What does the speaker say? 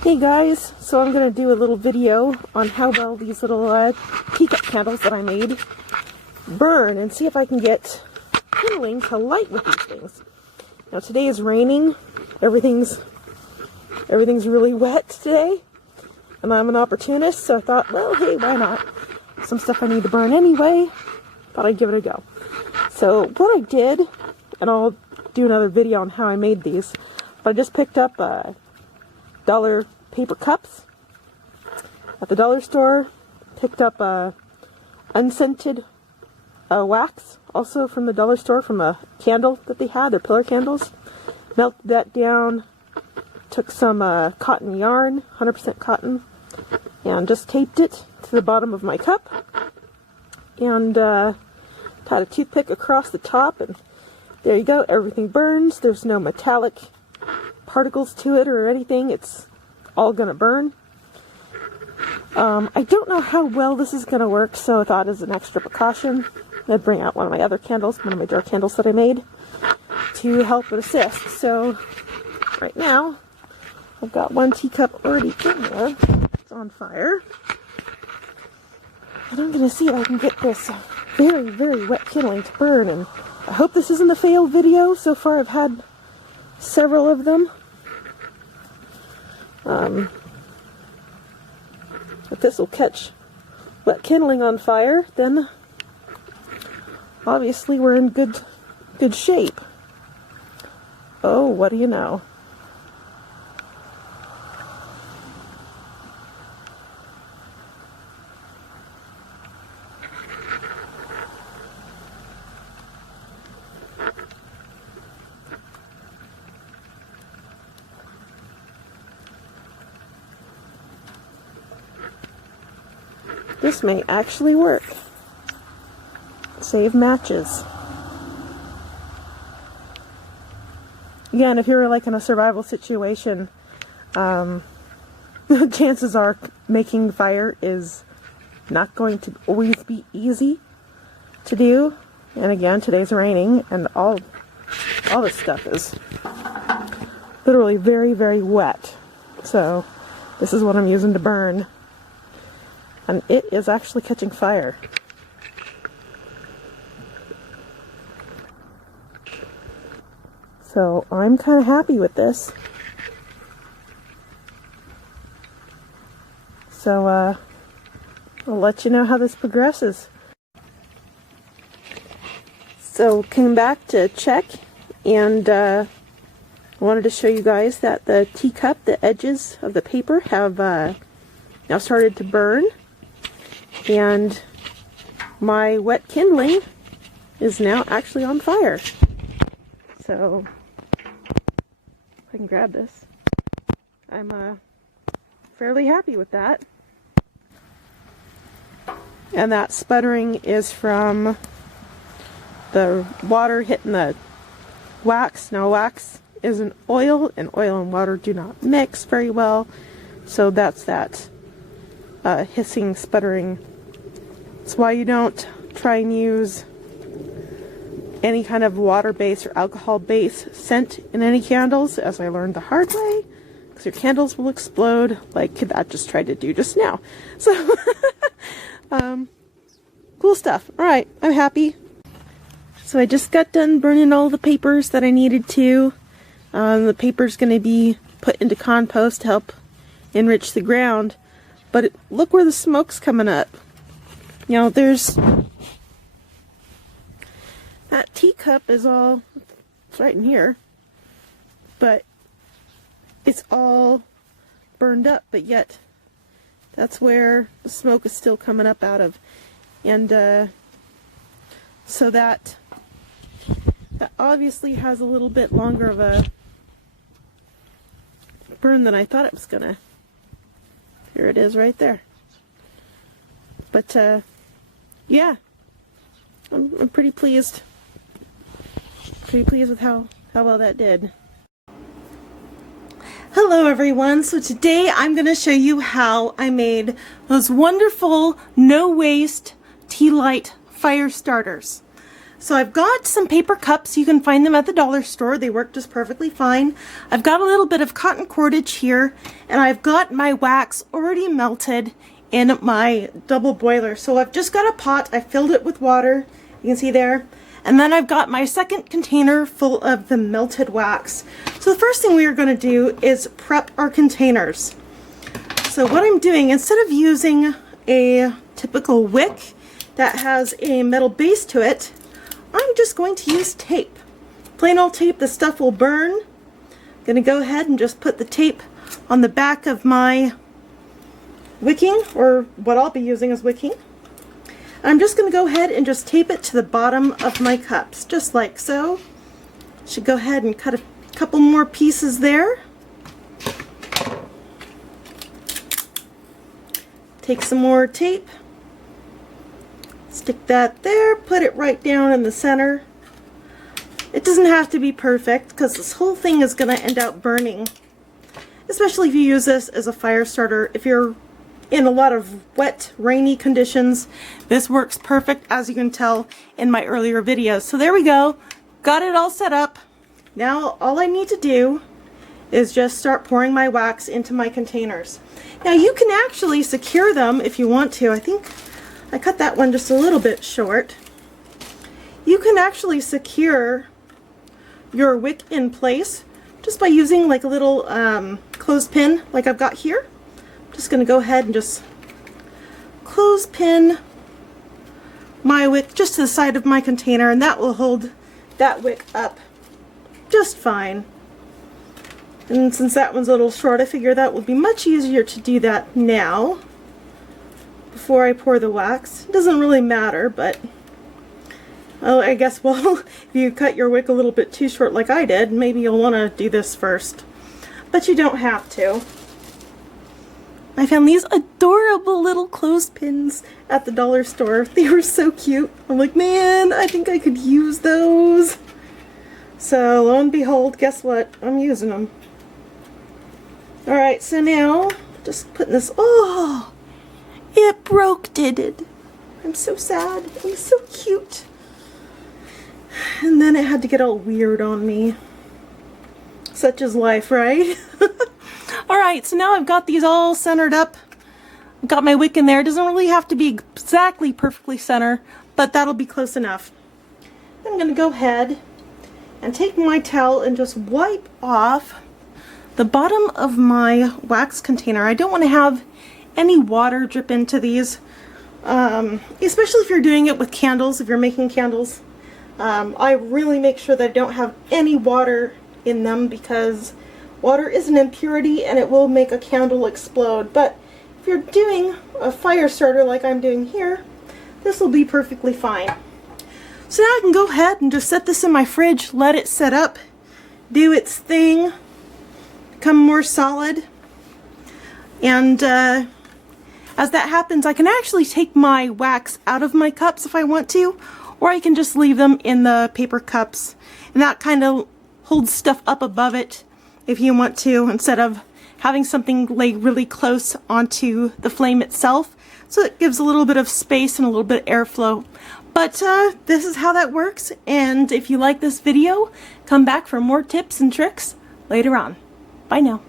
Hey guys, so I'm going to do a little video on how well these little teacup candles that I made burn and see if I can get kindling to light with these things. Now today is raining, everything's really wet today, and I'm an opportunist, so I thought, well, hey, why not? Some stuff I need to burn anyway, thought I'd give it a go. So what I did, and I'll do another video on how I made these, but I just picked up dollar paper cups at the dollar store, picked up unscented wax, also from the dollar store, from a candle that they had, their pillar candles. Melted that down, took some cotton yarn, 100% cotton, and just taped it to the bottom of my cup, and tied a toothpick across the top, and there you go, everything burns. There's no metallic particles to it or anything, it's all gonna burn. I don't know how well this is gonna work, so I thought as an extra precaution I'd bring out one of my other candles, one of my jar candles that I made, to help and assist. So right now I've got one teacup already in there, it's on fire, and I'm gonna see if I can get this very, very wet kindling to burn. And I hope this isn't a fail video. So far I've had several of them. If this will catch wet kindling on fire, then obviously we're in good shape. Oh, what do you know? This may actually work. Save matches. Again, if you're like in a survival situation, chances are making fire is not going to always be easy to do. And again, today's raining, and all this stuff is literally very, very wet. So this is what I'm using to burn. And it is actually catching fire. So I'm kind of happy with this. So I'll let you know how this progresses. So came back to check, and I wanted to show you guys that the teacup, the edges of the paper have now started to burn. And my wet kindling is now actually on fire. So, if I can grab this, I'm fairly happy with that. And that sputtering is from the water hitting the wax. Now, wax is an oil, and oil and water do not mix very well. So that's that hissing, sputtering. That's why you don't try and use any kind of water-based or alcohol-based scent in any candles, as I learned the hard way, because your candles will explode like that just tried to do just now. So, cool stuff. Alright, I'm happy. So I just got done burning all the papers that I needed to. The paper's going to be put into compost to help enrich the ground. But look where the smoke's coming up. You know, there's that teacup is all, it's right in here, but it's all burned up, but yet that's where the smoke is still coming up out of. And so that obviously has a little bit longer of a burn than I thought it was gonna. Here it is right there. But yeah, I'm pretty pleased. Pretty pleased with how well that did. Hello everyone, so today I'm going to show you how I made those wonderful no waste tea light fire starters. So I've got some paper cups. You can find them at the dollar store. They work just perfectly fine. I've got a little bit of cotton cordage here, and I've got my wax already melted in my double boiler. So I've just got a pot. I filled it with water. You can see there. And then I've got my second container full of the melted wax. So the first thing we are going to do is prep our containers. So what I'm doing, instead of using a typical wick that has a metal base to it, I'm just going to use tape. Plain old tape. The stuff will burn. I'm going to go ahead and just put the tape on the back of my wicking, or what I'll be using as wicking. I'm just going to go ahead and just tape it to the bottom of my cups, just like so. Should go ahead and cut a couple more pieces there. Take some more tape. Stick that there, put it right down in the center. It doesn't have to be perfect because this whole thing is going to end up burning. Especially if you use this as a fire starter. If you're in a lot of wet, rainy conditions, this works perfect, as you can tell in my earlier videos. So there we go. Got it all set up. Now all I need to do is just start pouring my wax into my containers. Now you can actually secure them if you want to. I think I cut that one just a little bit short. You can actually secure your wick in place just by using like a little clothespin like I've got here. I'm just going to go ahead and just clothespin my wick just to the side of my container, and that will hold that wick up just fine. And since that one's a little short, I figure that would be much easier to do that now before I pour the wax. It doesn't really matter, but well, I guess, well, if you cut your wick a little bit too short like I did, maybe you'll want to do this first. But you don't have to. I found these adorable little clothespins at the dollar store. They were so cute. I'm like, man, I think I could use those. So lo and behold, guess what? I'm using them. Alright, so now, just putting this, oh, it broke, did it? I'm so sad. It was so cute. And then it had to get all weird on me. Such is life, right? Alright, so now I've got these all centered up. I've got my wick in there. It doesn't really have to be exactly perfectly center, but that'll be close enough. I'm going to go ahead and take my towel and just wipe off the bottom of my wax container. I don't want to have any water drip into these, especially if you're doing it with candles, if you're making candles. I really make sure that I don't have any water in them because water is an impurity and it will make a candle explode. But if you're doing a fire starter like I'm doing here, this will be perfectly fine. So now I can go ahead and just set this in my fridge, let it set up, do its thing, become more solid. And as that happens, I can actually take my wax out of my cups if I want to, or I can just leave them in the paper cups. And that kind of holds stuff up above it if you want to, instead of having something lay really close onto the flame itself. So it gives a little bit of space and a little bit of airflow. But this is how that works, and if you like this video, come back for more tips and tricks later on. Bye now.